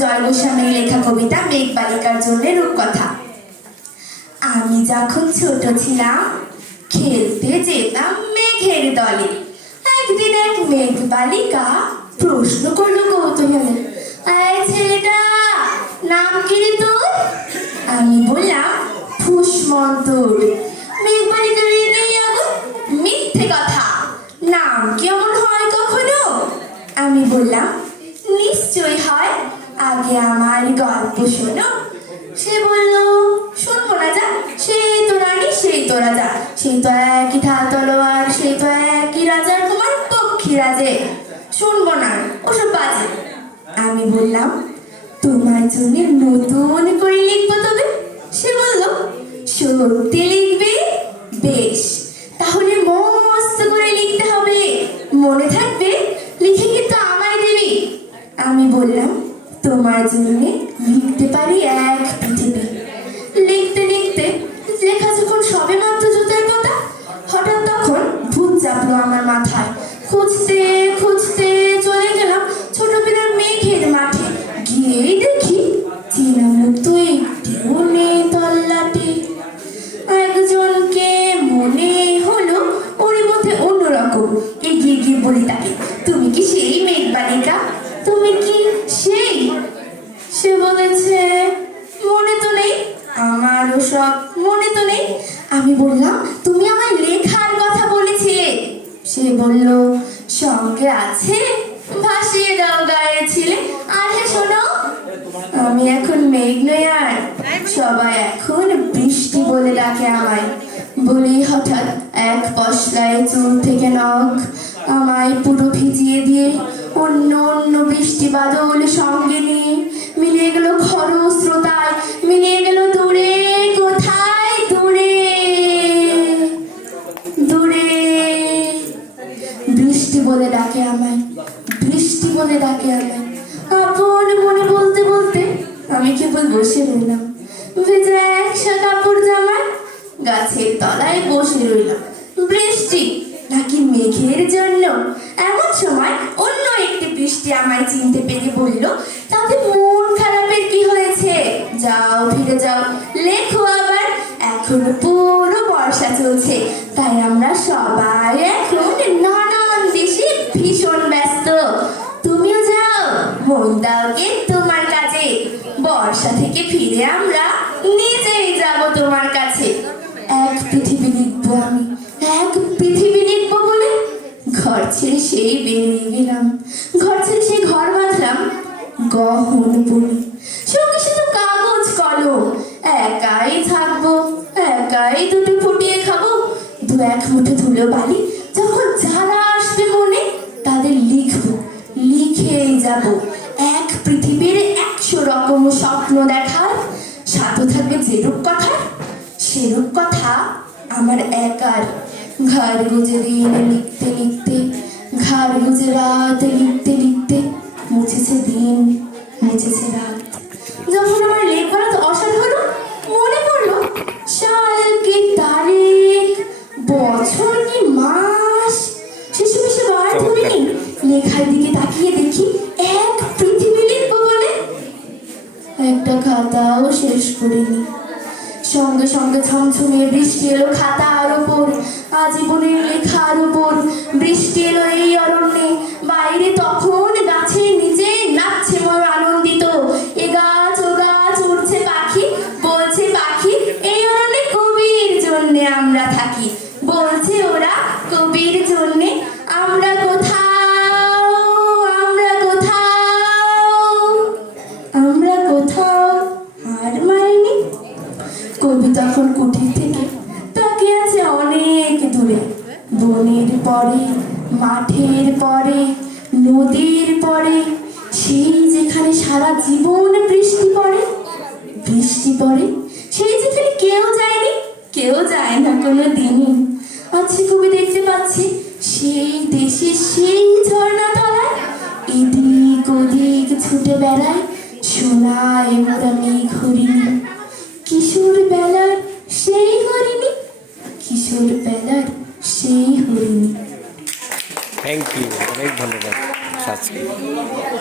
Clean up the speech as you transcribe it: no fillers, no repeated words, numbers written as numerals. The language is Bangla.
জয় গোস্বামীর লেখা কবিতা মেঘবালিকার জন্য রূপকথা। আমি যখন ছোট ছিলাম খেলতে যেতাম মেঘের দলে। একদিন এক মেঘবালিকা প্রশ্ন করলো কৌতূহলে, এই ছেলেটা, নাম কি রে তোর? আমি বললাম, ফুসমন্তর। মেঘবালিকা রেগে আগুন, মিথ্যে কথা, নাম কি এমন হয় কখনো? আমি বললাম, নিশ্চয় হয়, আগে আমার গল্প শোনো। সে বলল, শুনবো না যা, সেই তো রানী, সেই তো রাজা, সেই তো একই ঢাল তলোয়ার, সেই তো একই রাজার কুমার পক্ষীরাজে, শুনবো না, ওসব বাজে। আমি বললাম, তোমার জন্য নতুন করে লিখবো তবে। সে বলল, সত্যি লিখবে? বেশ, তাহলে মস্ত করে লিখতে হবে, মনে থাকবে, লিখে কিন্তু আমায় দেবে। আমি বললাম, তোমার জন্য লিখতে পারি এক পৃথিবী। লিখতে লিখতে লেখা যখন সবে মাত্র জুতার পাতা, হঠাৎ তখন ভূত চাপলো আমার মাথায়। খুঁজতে খুঁজতে চলে গেলাম ছোটবেলার মেঘের মাঠে। গিয়েই দেখি চেনা মুখ তো একটিও নেই তল্লাটে। একজনকে মনে হলো ওর মধ্যে অন্যরকম। এগিয়ে গিয়ে বলি তাকে, তুমি কি সেই মেঘবালিকা? তুমি কি সেই? সে বলেছে, মনে তো নেই, আমারও সব মনে তো নেই। আমি বললাম, তুমি আমার লেখার কথা বলেছিলে। সে বলল, সঙ্গে আছে, ভাসিয়ে দাও গায়ের ছিলে। আর হে শোনো, আমি এখন মেঘ নই আর, সবাই এখন বৃষ্টি বলে ডাকে আমায়। বলেই হঠাৎ এক পশলায় চুল থেকে নখ আমায় পুরো ভিজিয়ে দিয়ে অন্য অন্য বৃষ্টি বাদল সঙ্গে নিয়ে মিলিয়ে গেল খরস্রোতায়, মিলিয়ে গেল দূরে, কোথায় দূরে দূরে। বৃষ্টি বলে ডাকে আমায়, বৃষ্টি বলে ডাকে আমায়। আপন মনে বলতে বলতে আমি কেবল বসে রইলাম, ভেজা একশা কাপড় জামায় গাছের তলায় বসে রইলাম। বৃষ্টি নাকি মেঘের জন্য? এমন সময় অন্য একটি বৃষ্টি আমায় চিনতে পেরে বলল, তাতে মন খারাপের কি হয়েছে? যাও, ফিরে যাও, লেখো আবার। এখন পুরো বর্ষা চলছে, তাই আমরা সবাই এখন নানান দেশে ভীষণ ব্যস্ত। তুমিও যাও, মন দাওকে তোমার কাজে। বর্ষা থেকে ফিরে আমরা নিজেই যাব তোমার কাছে। এক পৃথিবী লিখবো আমি, এক পৃথিবী লিখবো বলে ঘর ছেড়ে সেই বেরিয়ে গেলাম। ঘর ছেড়ে সেই ঘর বাঁধলাম গহন বলে। সঙ্গে শুধু কাগজ কলম, একাই থাকবো, একাই দুটো ফুটিয়ে খাবো। দু এক মুঠো ধুলো বালি, যখন যারা আসবে মনে তাদের লিখবো, লিখেই যাব। এক পৃথিবীর 100 রকম স্বপ্ন দেখার, সাথে থাকবে যেরূপ কথা সেরূপ কথা আমার একার। ঘর গুজে দিন লিখতে লিখতে, ঘর গুজে রাত লিখতে লিখতে, মুছেছে দিন, মুছেছে রাত। যখন আমার লেখার অসাধ হলো, মনে পড়লো সাল কি তারিখ, বছর কি মাস, সেসব এসব আর ধরিনি। লেখার দিকে তাকিয়ে দেখি এক পৃথিবী লিখবো বলে একটা খাতাও শেষ করিনি। সঙ্গে সঙ্গে ঝমঝমিয়ে বৃষ্টি এলো খাতার উপর, আজীবনের লেখার উপর। বৃষ্টি এলো এই অরণ্যে, বাইরে তখন গাছের নিচে নাচছে ময়ূর আনন্দিত। এ গাছ ও গাছ উড়ছে পাখি, বলছে পাখি, এই অরণ্যে কবির জন্যে আমরা থাকি। বলছে ওরা, কবির জন্যে আমরা কোথাও, আমরা কোথাও, আমরা কোথাও হার মানিনি। কবি তখন কুটির থেকে তাকিয়ে আছে অনেক দূরে, বনের পরে, মাঠের পরে, নদীর পরে, সেই যেখানে সারা জীবন বৃষ্টি পড়ে, বৃষ্টি পড়ে, সেই যেখানে কেউ যায়নি, কেউ যায় না কোনো দিনই। আজকে কবি দেখতে পাচ্ছি সেই দেশে সেই ঝর্ণা তলায় এদিক ওদিক ছুটে বেড়ায় সোনায় মোড়া মেঘ হরিণী। কিশোর বেলার সেই হরিণী, কিশোর বেলার সেই হরিণী। থ্যাংক ইউ, অনেক ধন্যবাদ।